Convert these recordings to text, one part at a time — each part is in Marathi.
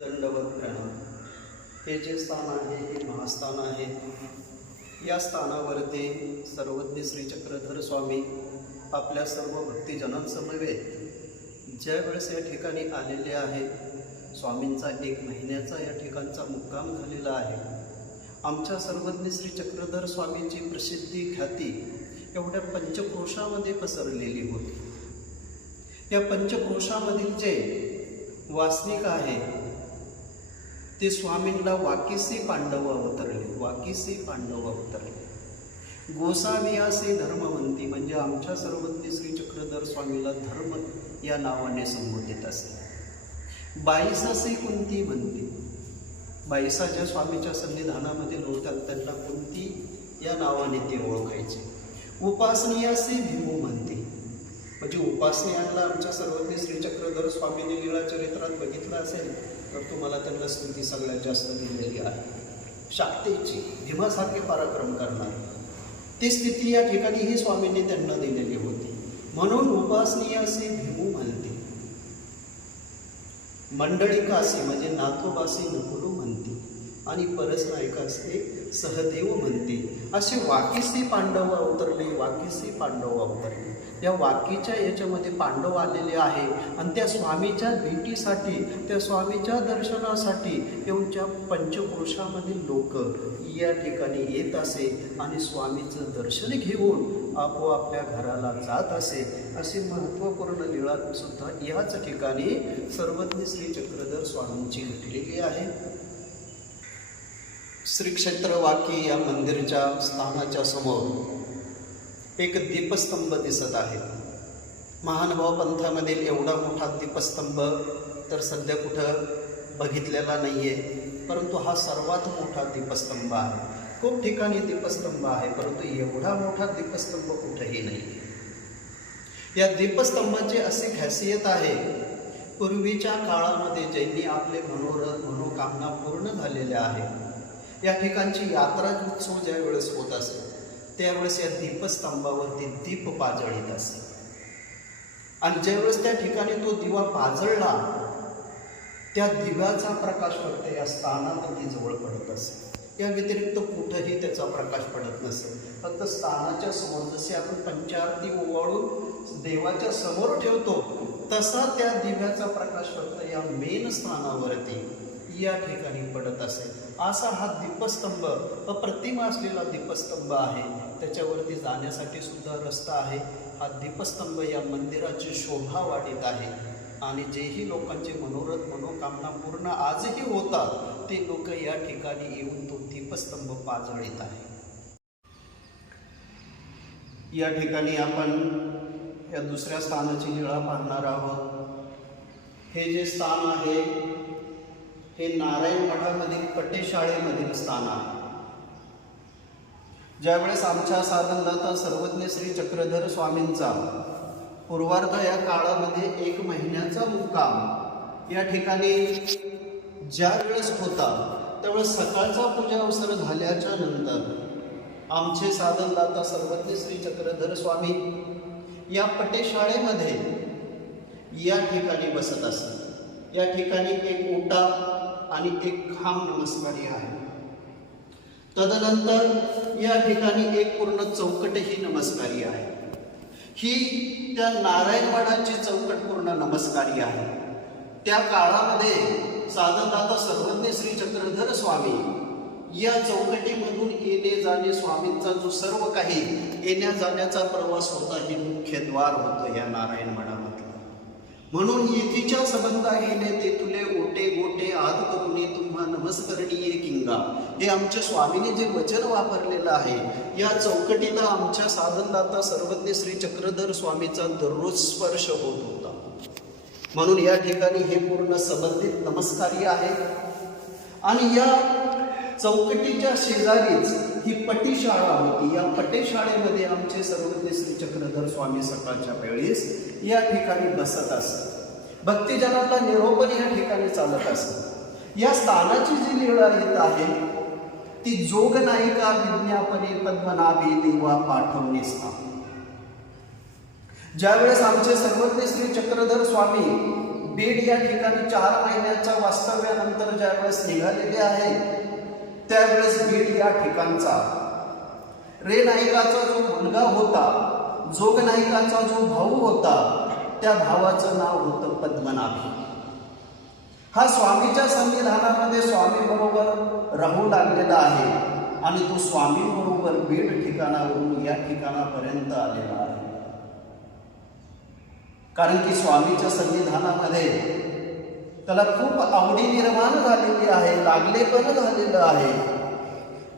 दंडवत प्रणव हे जे स्थान आहे हे महास्थान आहे या स्थानावरती सर्वज्ञ श्री चक्रधर स्वामी आपल्या सर्व भक्तिजनांसमवेत ज्यावेळेस या ठिकाणी आलेले आहे स्वामींचा एक महिन्याचा या ठिकाणचा मुक्काम झालेला आहे. आमच्या सर्वज्ञ श्री चक्रधर स्वामींची प्रसिद्धी ख्याती एवढ्या पंचक्रोशामध्ये पसरलेली होती. या पंचक्रोशामधील जे वासनिक आहे ते स्वामींना वाकिसे पांडव अवतरले वाकिसे पांडव अवतरले गोसावियासी धर्मवंती म्हणजे आमच्या सर्वज्ञ श्री चक्रधर स्वामीला धर्म या नावाने संबोधित असे बाईसासी कुंती म्हणती? बाईसा ज्या स्वामीच्या संविधानामध्ये होतात त्यांना कुंती या नावाने ते ओळखायचे? उपासनीयासी भीमू म्हणते. म्हणजे उपासनीयांना आमच्या सर्वज्ञ श्री चक्रधर स्वामीने लीळा चरित्रात बघितलं असेल तर तुम्हाला त्यांना स्थिती सगळ्यात जास्त दिलेली आहे. शाक्तेची भीमासारखे पराक्रम करणार. ती स्थिती या ठिकाणी ही स्वामींनी त्यांना दिलेली होती. म्हणून उपासनीयासी भीमू म्हणते. मंडळिकासी म्हणजे नाथोबासी नकुलो म्हणते. आणि परसनायकासी सहदेव म्हणते. असे वाकीसी पांडव अवतरले वाकीसी पांडव अवतरले या वाकीच्या याच्यामध्ये पांडव आलेले आहे. आणि त्या स्वामीच्या भेटीसाठी त्या स्वामीच्या दर्शनासाठी एवढ्या पंचक्रोशामधील लोक या ठिकाणी येत असे आणि स्वामीचं दर्शन घेऊन आपोआपल्या घराला जात असे. अशी महत्त्वपूर्ण निळासुद्धा याच ठिकाणी सर्वज्ञ श्री चक्रधर स्वामींची घडलेली आहे. श्री क्षेत्र वाकी या मंदिरच्या स्थानाच्या समोर एक दीपस्तंभ दिसत आहे. महानुभाव पंथामधील एवढा मोठा दीपस्तंभ तर सध्या कुठं बघितलेला नाही आहे परंतु हा सर्वात मोठा दीपस्तंभ आहे. खूप ठिकाणी दीपस्तंभ आहे परंतु एवढा मोठा दीपस्तंभ कुठेही नाही. या दीपस्तंभाची अशी खासियत आहे पूर्वीच्या काळामध्ये ज्यांनी आपले मनोरथ मनोकामना पूर्ण झालेल्या आहेत या ठिकाणची यात्रा उत्सव ज्यावेळेस होत असेल त्यावेळेस या दीपस्तंभावरती दीप पाजळीत असे. आणि ज्यावेळेस त्या ठिकाणी तो दिवा पाजळला त्या दिव्याचा प्रकाश फक्त या स्थानामध्ये जवळ पडत असे. या व्यतिरिक्त कुठंही त्याचा प्रकाश पडत नसेल. फक्त स्थानाच्या समोर जसे आपण पंचारती ओवाळून देवाच्या समोर ठेवतो तसा त्या दिव्याचा प्रकाश फक्त या मेन स्थानावरती या ठिकाणी पडत असेल असा हा दीपस्तंभ अप्रतिम असलेला दीपस्तंभ आहे. त्याच्यावरती जाण्यासाठी सुद्धा रस्ता आहे. हा दीपस्तंभ या मंदिराची शोभा वाढीत आहे. आणि जेही लोकांचे मनोरथ मनोकामना पूर्ण आजही होतात ते लोक या ठिकाणी येऊन तो दीपस्तंभ पाजळीत आहे. या ठिकाणी आपण या दुसऱ्या स्थानाची निळा पाहणार आहोत. हे जे स्थान आहे हे नारायण मठामधील पटेशाळेमधील स्थान आहे. ज्यावेळेस आमच्या साधनदाता सर्वज्ञ श्री चक्रधर स्वामींचा पूर्वार्ध या काळामध्ये एक महिन्याचा मुक्काम या ठिकाणी ज्या वेळेस होता त्यावेळेस सकाळचा पूजा अवसर झाल्याच्यानंतर आमचे साधनदाता सर्वज्ञ श्री चक्रधर स्वामी या पटेशाळेमध्ये या ठिकाणी बसत असत. या ठिकाणी एक ओटा आणि एक खांब नमस्कारी आहे. तदनंतर या ठिकाणी एक पूर्ण चौकटही नमस्कारी आहे. ही त्या नारायणवाडाची चौकट पूर्ण नमस्कारी आहे. त्या काळामध्ये साधनदाता सर्वज्ञ श्री चक्रधर स्वामी या चौकटीमधून येणे जाणे स्वामींचा जो सर्व काही येण्या जाण्याचा प्रवास होता हे मुख्य द्वार होतं या नारायण म्हणून येथीच्या संबंधा येणे ते नमस्करणीय किंगा. हे आमच्या स्वामीने जे वचन वापरलेलं आहे या चौकटीला आमच्या साधनदाता सर्वज्ञ श्री चक्रधर स्वामीचा दररोज स्पर्श होत होता. म्हणून या ठिकाणी हे पूर्ण संबंधित नमस्कार्य आहे. आणि या चौकटीच्या शेजारीच ही पटीशाळा होती. या पटेशाळेमध्ये आमचे सर्वज्ञ श्री चक्रधर स्वामी सकाळच्या वेळेस या ठिकाणी बसत असत. भक्तिजनाचा निरोपण या ठिकाणी चालत असत. या स्थानाची जी लीळा येत आहे ती जोग नायिका विज्ञापने पद्मनाभी देवा पाठवणे स्थान. ज्यावेळेस आमचे सर्वज्ञ श्री चक्रधर स्वामी बीड या ठिकाणी चार महिन्याच्या वास्तव्यानंतर ज्यावेळेस निघालेले आहे त्यावेळेस बीड या ठिकाणचा रे नायिकाचा जो मुलगा होता जोगनायिकाचा जो भाऊ होता त्या भावाचं नाव होतं पद्मनाभी. हा स्वामीच्या संविधानामध्ये स्वामी बरोबर राहू लागलेला आहे आणि तो स्वामी बरोबर बीड ठिकाणावरून या ठिकाणापर्यंत आलेला आहे. कारण की स्वामीच्या संविधानामध्ये त्याला खूप आवडी निर्माण झालेली आहे लागले पण झालेलं आहे.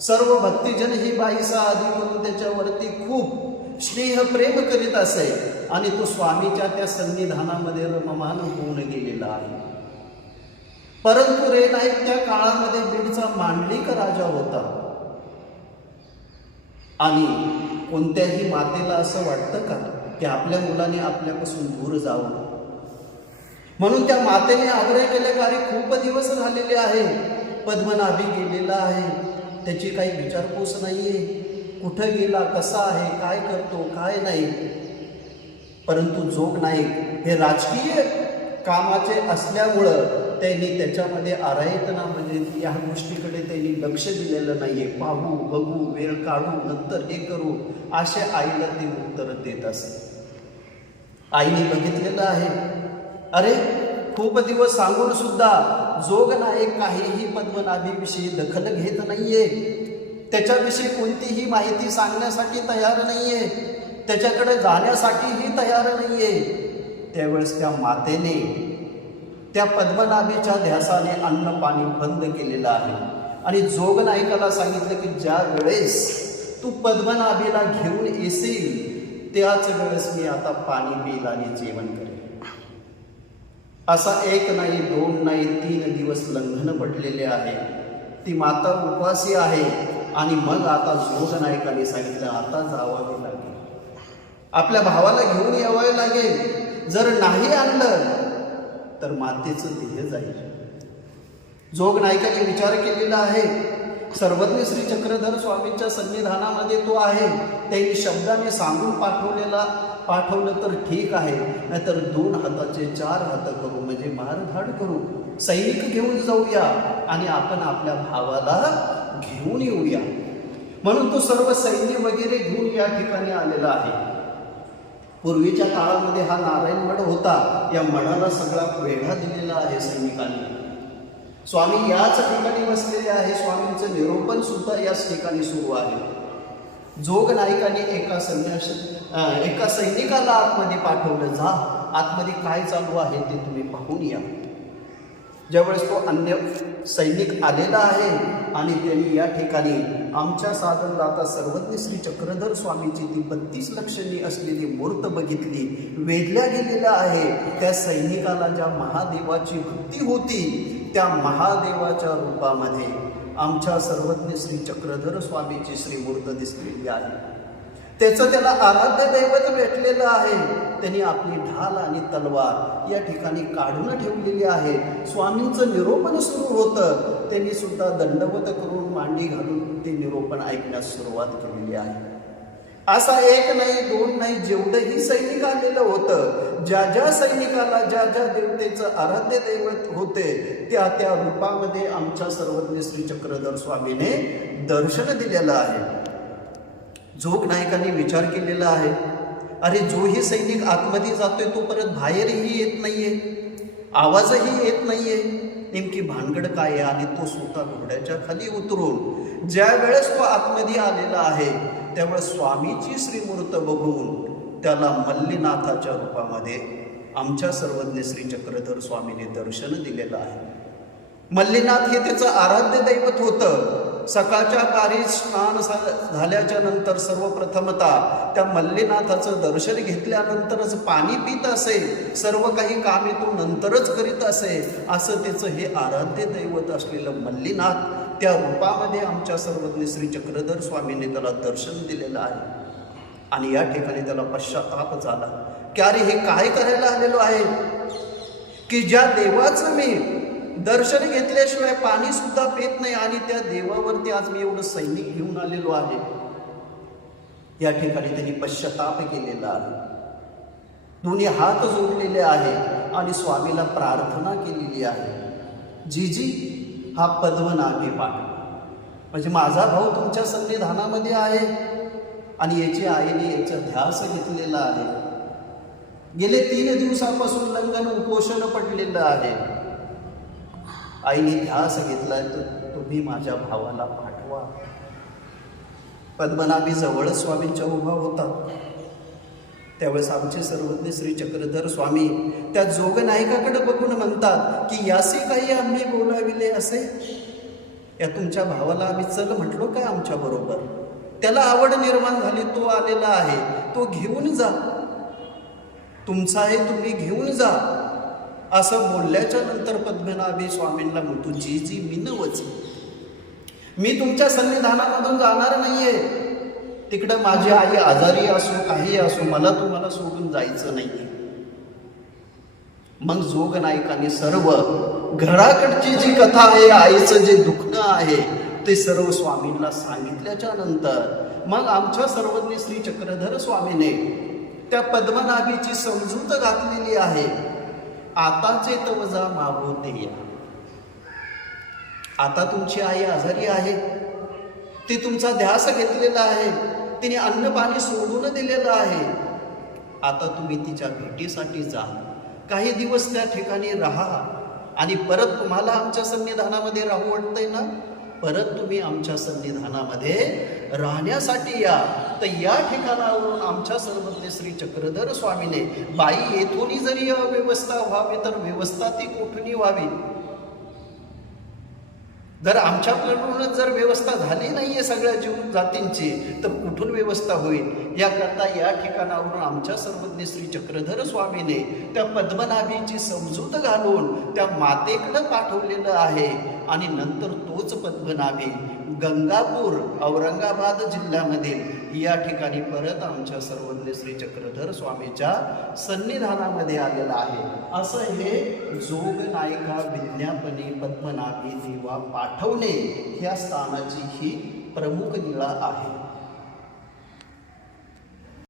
सर्व भक्तिजन ही बाईसा आधी म्हणून त्याच्यावरती खूप स्नेह प्रेम करीत असे आणि तो स्वामीच्या त्या संविधानामध्ये रममान होऊन गेलेला आहे. परंतु रे नाईक त्या काळामध्ये बीडचा मांडलिक राजा होता. आणि कोणत्याही मातेला असं वाटतं का की आपल्या मुलाने आपल्यापासून दूर जावं? म्हणून त्या मातेने आग्रह केले कारण खूप दिवस झालेले आहे पद्मनाभी गेलेला आहे त्याची काही विचारपूस नाहीये. कुठं गेला कसा आहे काय करतो काय नाही? परंतु जोग नाईक हे राजकीय कामाचे असल्यामुळं त्यांनी त्याच्यामध्ये आरायतना म्हणजे या गोष्टीकडे त्यांनी लक्ष दिलेलं नाही आहे पाहू बघू वेळ काढू नंतर हे करू असे आईला ते उत्तर देत असे आईने बघितलेलं आहे. अरे खूप दिवस सांगून सुद्धा जोग नायक काहीही पद्मनाभीविषयी दखल घेत नाहीये. त्याच्याविषयी कोणतीही माहिती सांगण्यासाठी तयार नाहीये. त्याच्याकडे जाण्यासाठीही तयार नाहीये. त्यावेळेस त्या मातेने त्या पद्मनाभीच्या ध्यासाने अन्न पाणी बंद केलेलं आहे. आणि जोगनायकाला सांगितलं की ज्या वेळेस तू पद्मनाभीला घेऊन येशील त्याच वेळेस मी आता पाणी पिईल आणि जेवण करेन असा एक नाही दोन नाही तीन दिवस लंघन पडलेले आहे. ती माता उपवासी आहे आणि मग आता जोगनायकाने सांगितलं आता जावावे लागेल. आपल्या भावाला घेऊन यावं लागेल. जर नाही आणलं तर मातेचं देह जाईल. जोग नायकाने विचार केलेला आहे. सर्वज्ञ श्री चक्रधर स्वामींच्या संविधानामध्ये तो आहे. त्यांनी शब्दाने सांगून पाठवलेला पाठवलं तर ठीक आहे. नाहीतर दोन हाताचे चार हात करू म्हणजे मारधाड करू. सैनिक घेऊन जाऊया आणि आपण आपल्या भावाला घेऊन येऊया. म्हणून तो सर्व सैन्य वगैरे घेऊन या ठिकाणी आलेला आहे. पूर्वीच्या काळामध्ये हा नारायण मठ होता. या मठाला सगळा वेढा दिलेला आहे सैनिकांनी. स्वामी याच ठिकाणी बसलेले आहे. स्वामींचं निरोपण सुद्धा याच ठिकाणी सुरू आहे. जोग नायकाने एका संन्यास एका सैनिकाला आतमध्ये पाठवलं. जा आतमध्ये काय चालू आहे ते तुम्ही पाहून या. ज्यावेळेस तो अन्य सैनिक आलेला आहे आणि त्यांनी या ठिकाणी आमच्या साधनदाता सर्वज्ञ श्री चक्रधर स्वामीची ती बत्तीस लक्षणी असलेली मूर्त बघितली. वेधल्या गेलेला आहे. त्या सैनिकाला ज्या महादेवाची भक्ती होती त्या महादेवाच्या रूपामध्ये आमच्या सर्वज्ञ श्री चक्रधर स्वामीची श्री मूर्त दिसलेली आहे. त्याचं त्याला आराध्य दैवत भेटलेलं आहे. त्यांनी आपली ढाल आणि तलवार या ठिकाणी काढून ठेवलेली आहे. स्वामींचं निरोपण सुरू होतं. त्यांनी सुद्धा दंडवत करून मांडी घालून ते निरोपण ऐकण्यास सुरुवात केलेली आहे. असा एक नाही दोन नाही जेवढंही सैनिक आलेलं होतं ज्या ज्या सैनिकाला ज्या ज्या देवतेचं आराध्य दैवत होते त्या त्या रूपामध्ये आमच्या सर्वज्ञ श्री चक्रधर स्वामीने दर्शन दिलेलं आहे. जोग नायकांनी विचार केलेला आहे. अरे जोही सैनिक आतमध्ये जातोय तो परत बाहेरही येत नाहीये. आवाजही येत नाहीये. नेमकी भानगड काय आहे? आणि तो स्वतः घोड्याच्या खाली उतरून ज्या वेळेस तो आतमध्ये आलेला आहे त्यावेळेस स्वामीची श्रीमूर्त बघून त्याला मल्लीनाथाच्या रूपामध्ये आमच्या सर्वज्ञ श्री चक्रधर स्वामीने दर्शन दिलेलं आहे. मल्लीनाथ हे त्याचं आराध्य दैवत होतं. सकाळच्या पारी स्नान झाल्याच्यानंतर सर्वप्रथमता त्या मल्लीनाथाचं दर्शन घेतल्यानंतरच पाणी पित असे सर्व काही कामे तो नंतरच करीत असे असं त्याचं हे आराध्य दैवत असलेलं मल्लीनाथ त्या रूपामध्ये आमच्या सर्वज्ञ श्री चक्रधर स्वामीने त्याला दर्शन दिलेलं आहे. आणि या ठिकाणी त्याला पश्चाताप झाला. की अरे हे काय करायला आलेलो आहे? की ज्या देवाचं मी दर्शन घेतल्याशिवाय पाणी सुद्धा पेत नाही आणि त्या देवावरती आज मी एवढं सैनिक घेऊन आलेलो आहे. या ठिकाणी त्यांनी पश्चाताप केलेला आहे. दोन्ही हात जोडलेले आहे आणि स्वामीला प्रार्थना केलेली आहे. जीजी हा पद्मनाभी पाठ. म्हणजे माझा भाऊ तुमच्या संविधानामध्ये आहे आणि याची आईने याचा ध्यास घेतलेला आहे. गेले तीन दिवसापासून लंगन उपोषण पडलेलं आहे. आईने ध्यास घेतलाय तर तुम्ही माझ्या भावाला पाठवा. पद्मनाभी जवळ स्वामींच्या उभा होता. त्यावेळेस आमचे सर्वज्ञ श्री चक्रधर स्वामी त्या जोगनायकाकडे बघून म्हणतात की यासे काही आम्ही बोलाविले असे? या तुमच्या भावाला आम्ही चल म्हटलो काय आमच्या बरोबर? त्याला आवड निर्माण झाली तो आलेला आहे. तो घेऊन जा. तुमचा आहे तुम्ही घेऊन जा. असं बोलल्याच्या नंतर पद्मनाभी स्वामींना म्हणतो जी जी मी नवच मी तुमच्या सन्निधानामधून जाणार नाहीये. तिकडं माझी आई आजारी असो काही असो मला तुम्हाला सोडून जायचं नाहीये. मग जोग नायकाने सर्व घराकडची जी कथा आहे आईचं जे दुखणं आहे ते सर्व स्वामींना सांगितल्याच्या नंतर मग आमच्या सर्वज्ञ श्री चक्रधर स्वामीने त्या पद्मनाभीची समजूत घातलेली आहे. आताचे तवजा मागू या आता तुमची आई आजारी आहे. ती तुमचा ध्यास घेतलेला आहे. तिने अन्न पाणी सोडून दिलेलं आहे. आता तुम्ही तिच्या भेटीसाठी जा. काही दिवस त्या ठिकाणी राहा. आणि परत तुम्हाला आमच्या संविधानामध्ये राहू वाटतंय ना? परत तुम्ही आमच्या संविधानामध्ये राहण्यासाठी या. तर या ठिकाणावरून आमच्या सर्वज्ञ श्री चक्रधर स्वामीने बाई येथूनही जरी व्यवस्था व्हावी तर व्यवस्था ती कुठूनही व्हावी? जर आमच्याकडूनच जर व्यवस्था झाली नाहीये सगळ्या जीव जातींची तर कुठून व्यवस्था होईल? याकरता या ठिकाणावरून आमच्या सर्वज्ञ श्री चक्रधर स्वामीने त्या पद्मनाभीची समजूत घालून त्या मातेकडं पाठवलेलं आहे. आणि नंतर तोच पद्मनाभी गंगापूर औरंगाबाद जिल्ह्यामधील या ठिकाणी परत आमच्या सर्वज्ञ श्री चक्रधर स्वामीच्या सन्निधानामध्ये आलेला आहे. असं हे जोग नायिका विज्ञापने पद्मनाभी देवा पाठवणे ह्या स्थानाची ही प्रमुख निळा आहे.